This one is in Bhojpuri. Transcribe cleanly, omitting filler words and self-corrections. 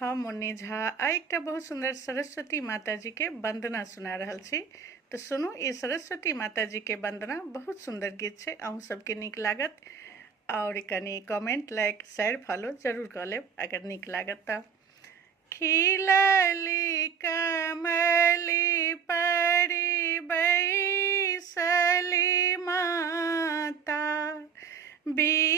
हम मुन्नी झा आ एकटा बहुत सुंदर सरस्वती माता जी के वंदना सुना रहल छी। तो सुनू, ई सरस्वती माता जी के वंदना बहुत सुंदर गीत छै, अहूँ सबके नीक लागत। और कनी कमेंट, लाइक, शेयर, फॉलो जरूर कऽ लेब अगर नीक लागत तऽ। खिलली कमली परी बैसली माता, बी